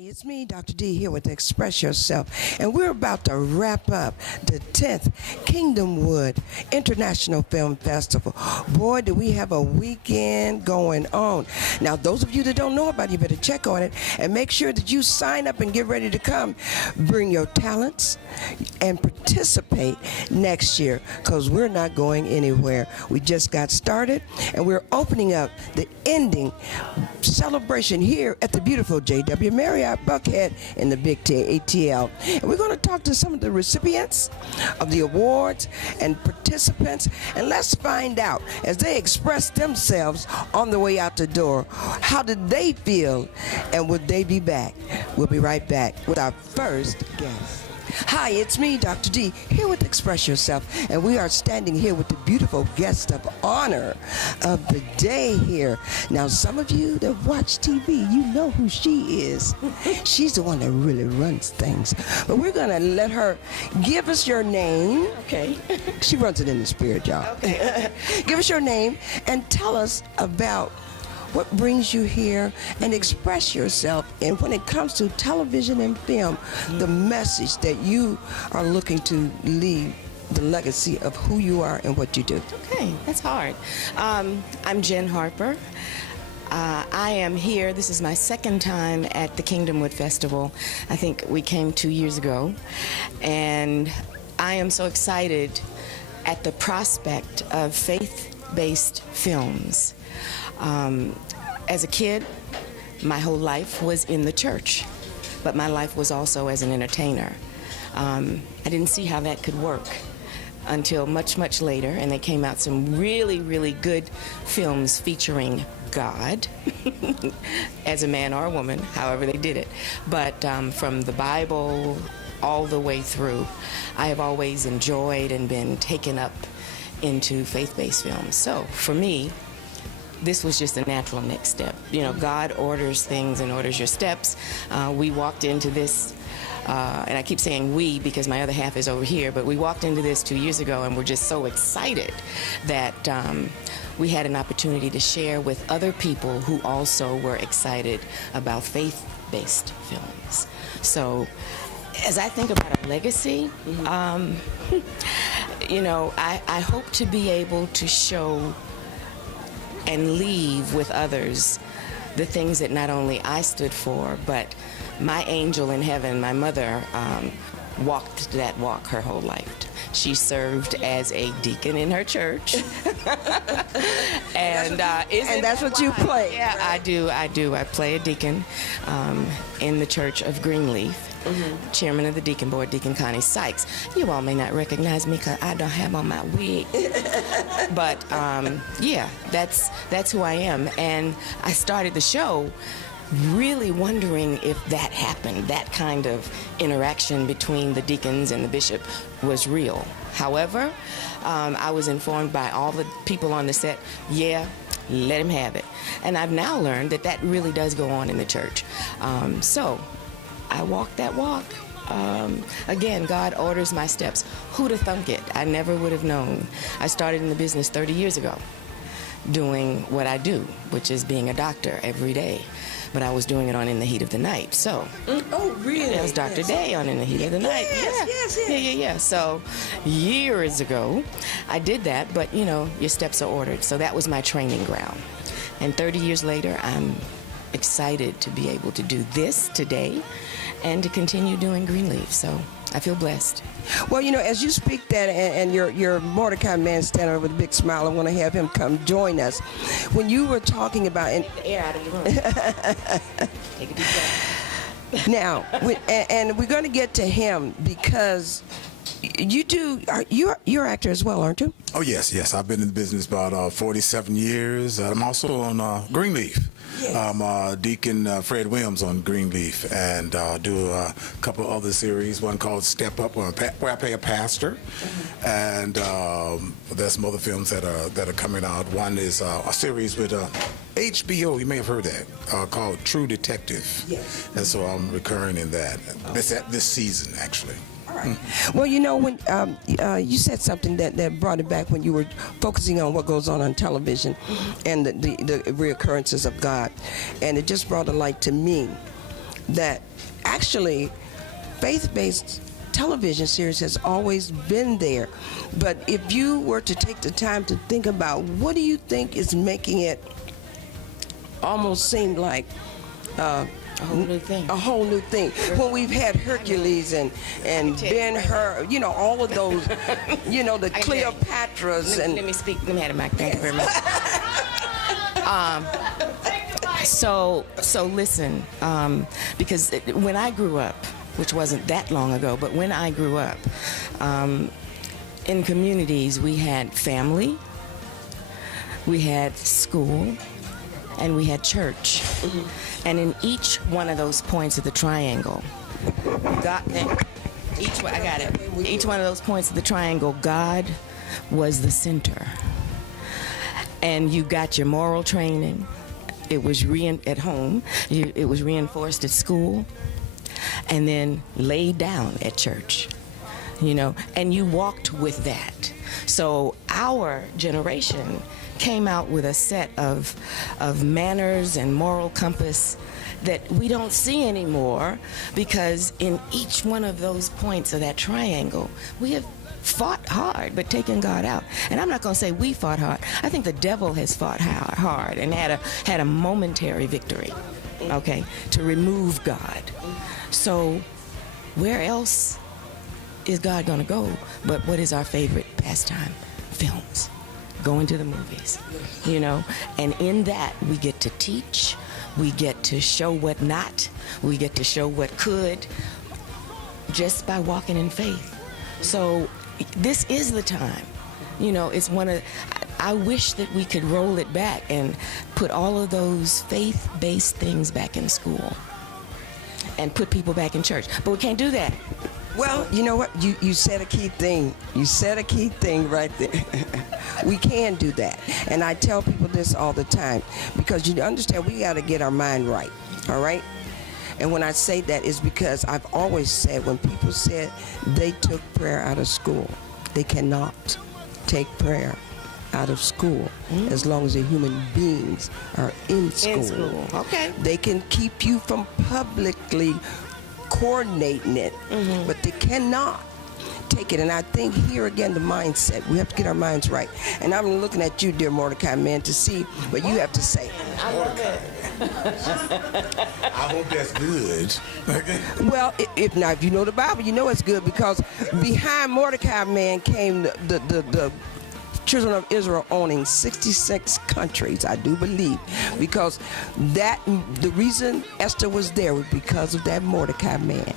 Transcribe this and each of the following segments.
It's me, Dr. D, here with Express Yourself, and we're about to wrap up the 10th Kingdomwood International Film Festival. Boy, do we have a weekend going on. Now, those of you that don't know about it, you better check on it and make sure that you sign up and get ready to come. Bring your talents and participate next year, because we're not going anywhere. We just got started, and we're opening up the ending celebration here at the beautiful J.W. Marriott Buckhead in the Big ATL. And we're going to talk to some of the recipients of the awards and participants, and let's find out, as they express themselves on the way out the door, how did they feel, and would they be back? We'll be right back with our first guest. Hi, it's me, Dr. D, here with Express Yourself, and we are standing here with the beautiful guest of honor of the day here. Now, some of you that watch TV, you know who she is. She's the one that really runs things. But we're going to let her give us your name. Okay. She runs it in the spirit, y'all. Okay. Give us your name and tell us about what brings you here, and express yourself. And when it comes to television and film, the message that you are looking to leave, the legacy of who you are and what you do. Okay, that's hard. I'm Jen Harper. I am here. This is my second time at the Kingdomwood Festival. I think we came 2 years ago. And I am so excited at the prospect of faith-based films. As a kid, my whole life was in the church, but my life was also as an entertainer. I didn't see how that could work until much, much later, and they came out some really, really good films featuring God, as a man or a woman, however they did it. But from the Bible all the way through, I have always enjoyed and been taken up into faith-based films. So for me, this was just a natural next step. You know, God orders things and orders your steps. We walked into this, and I keep saying we because my other half is over here, but we walked into this 2 years ago, and we're just so excited that we had an opportunity to share with other people who also were excited about faith-based films. So as I think about a legacy, you know, I hope to be able to show and leave with others the things that not only I stood for, but my angel in heaven, my mother, walked that walk her whole life. She served as a deacon in her church. and that's what you play. Yeah, right? I do. I play a deacon in the church of Greenleaf. Chairman of the Deacon Board, Deacon Connie Sykes. You all may not recognize me because I don't have on my wig. But yeah, that's who I am. And I started the show really wondering if that happened, that kind of interaction between the deacons and the bishop was real. However, I was informed by all the people on the set, yeah, let him have it. And I've now learned that that really does go on in the church. So I walk that walk. Again, God orders my steps. Who'd have thunk it? I never would have known. I started in the business 30 years ago doing what I do, which is being a doctor every day. But I was doing it on In the Heat of the Night. So, oh, really? It was Dr. Day on In the Heat of the Night. Yeah. So, years ago, I did that, but, you know, your steps are ordered. So that was my training ground. And 30 years later, I'm excited to be able to do this today and to continue doing Greenleaf. So I feel blessed. Well, you know, as you speak that, and your Mordecai man standing there with a big smile, I want to have him come join us. When you were talking about... Take the air out of the room. Take a deep breath. Now, and we're going to get to him because you're an actor as well, aren't you? Oh, yes. I've been in the business about 47 years. I'm also on Greenleaf. Yes. I'm Deacon Fred Williams on Greenleaf, and do a couple of other series, one called Step Up, where I play a pastor. And there's some other films that are coming out. One is a series with HBO, you may have heard that, called True Detective. Yes. And so I'm recurring in that. This season, actually. All right. Well, you know, when you said something that brought it back when you were focusing on what goes on television and the reoccurrences of God, and it just brought a light to me that actually faith-based television series has always been there. But if you were to take the time to think about what do you think is making it almost seem like A whole new thing. a whole new thing. When we've had Hercules and Ben-Hur, you know, all of those, you know, the Cleopatras and Let me speak. Let me have a mic. Thank you very much. So listen, because when I grew up, which wasn't that long ago, but when I grew up, in communities we had family, we had school, and we had church. And in each one of those points of the triangle, each one of those points of the triangle, God was the center. And you got your moral training. It was at home. It was reinforced at school, and then laid down at church. You know, and you walked with that. So our generation came out with a set of manners and moral compass that we don't see anymore, because in each one of those points of that triangle, we have fought hard but taken God out. And I'm not going to say we fought hard. I think the devil has fought hard and had a momentary victory, okay, to remove God. So where else is God going to go but what is our favorite pastime? Films. Going to the movies, you know, and in that we get to teach, we get to show what not, we get to show what could, just by walking in faith. So this is the time, you know, it's I wish that we could roll it back and put all of those faith-based things back in school and put people back in church, but we can't do that. well, you know what? You said a key thing. You said a key thing right there. We can do that. And I tell people this all the time, because you understand we got to get our mind right, all right? And when I say that is because I've always said when people said they took prayer out of school, they cannot take prayer out of school as long as the human beings are in school. In school, okay. They can keep you from publicly coordinating it, but they cannot take it. And I think here again, the mindset, we have to get our minds right. And I'm looking at you, dear Mordecai, man, to see what you have to say. I love it. I hope that's good. Well, if you know the Bible, you know it's good, because behind Mordecai, man, came the children of Israel owning 66 countries, I do believe, because the reason Esther was there was because of that Mordecai man.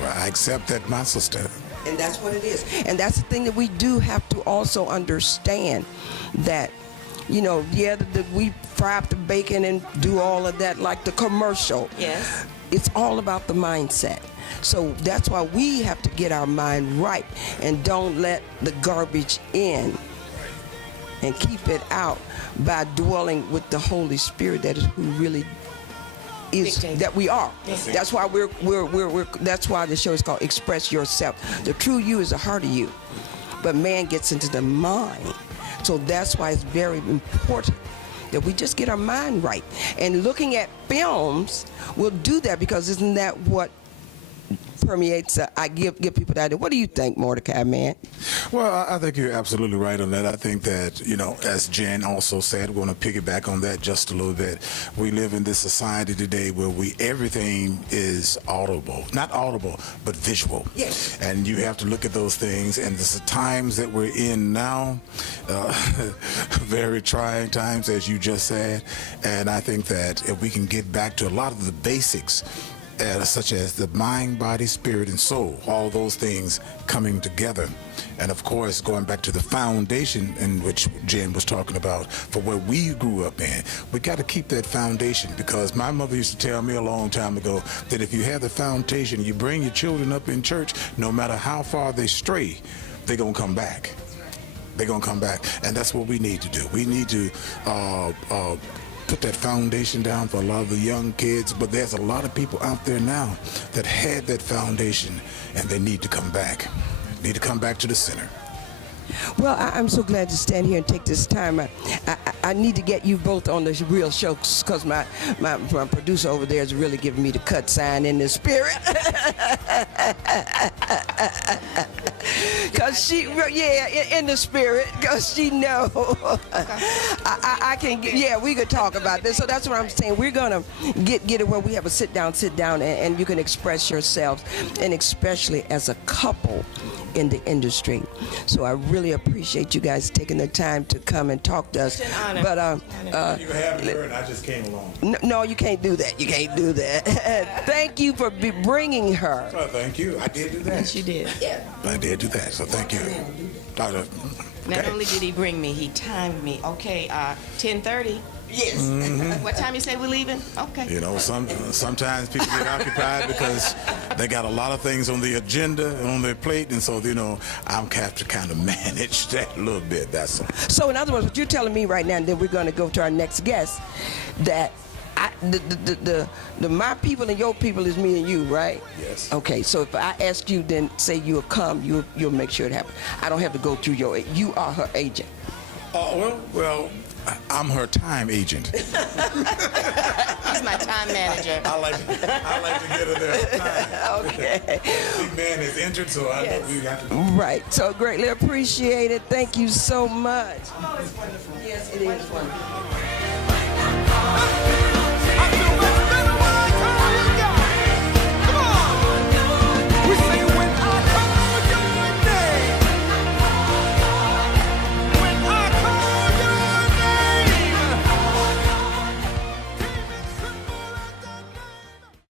Well, I accept that, my sister. And that's what it is. And that's the thing that we do have to also understand, that, you know, we fry up the bacon and do all of that like the commercial. Yes. It's all about the mindset. So that's why we have to get our mind right and don't let the garbage in and keep it out by dwelling with the Holy Spirit, that is who really is, that we are. Yes. That's why that's why the show is called Express Yourself. The true you is the heart of you, but man gets into the mind. So that's why it's very important that we just get our mind right. And looking at films will do that, because isn't that what permeates? I give people that idea. What do you think, Mordecai, man? Well, I think you're absolutely right on that. I think that, you know, as Jen also said, we're going to piggyback on that just a little bit. We live in this society today where everything is audible. Not audible, but visual. Yes. And you have to look at those things. And the times that we're in now, very trying times, as you just said. And I think that if we can get back to a lot of the basics, such as the mind, body, spirit, and soul, all those things coming together. And of course, going back to the foundation in which Jen was talking about, for where we grew up in, we got to keep that foundation, because my mother used to tell me a long time ago that if you have the foundation, you bring your children up in church, no matter how far they stray, they're going to come back. They're going to come back. And that's what we need to do. We need to put that foundation down for a lot of the young kids, but there's a lot of people out there now that had that foundation, and they need to come back. Need to come back to the center. Well, I'm so glad to stand here and take this time. I need to get you both on the real show because my producer over there is really giving me the cut sign in the spirit. Because she, in the spirit, because she know I can, we could talk about this. So that's what I'm saying. We're going to get it where we have a sit down, and you can express yourselves, and especially as a couple in the industry. So I really appreciate you guys taking the time to come and talk to us. It's an honor. But You haven't heard, I just came along. no, you can't do that. You can't do that. Thank you for bringing her. Oh, thank you. I did do that. Yes, you did. I did do that, so thank you. Doctor. Not only did he bring me, he timed me. Okay, 10:30. Yes. What time you say we're leaving? Okay. You know, sometimes people get occupied because they got a lot of things on the agenda and on their plate, and so, you know, I'm have to kind of manage that a little bit. That's all. So in other words, what you're telling me right now, and then we're going to go to our next guest, that my people and your people is me and you, right? Yes. Okay, so if I ask you, then say you'll come, you'll make sure it happens. I don't have to go through you are her agent. Well, I'm her time agent. He's my time manager. I like to get her there on time. Okay. Big man is injured, so I know we got to. Right. So greatly appreciate it. Thank you so much. Oh, it's wonderful. Yes, it is wonderful.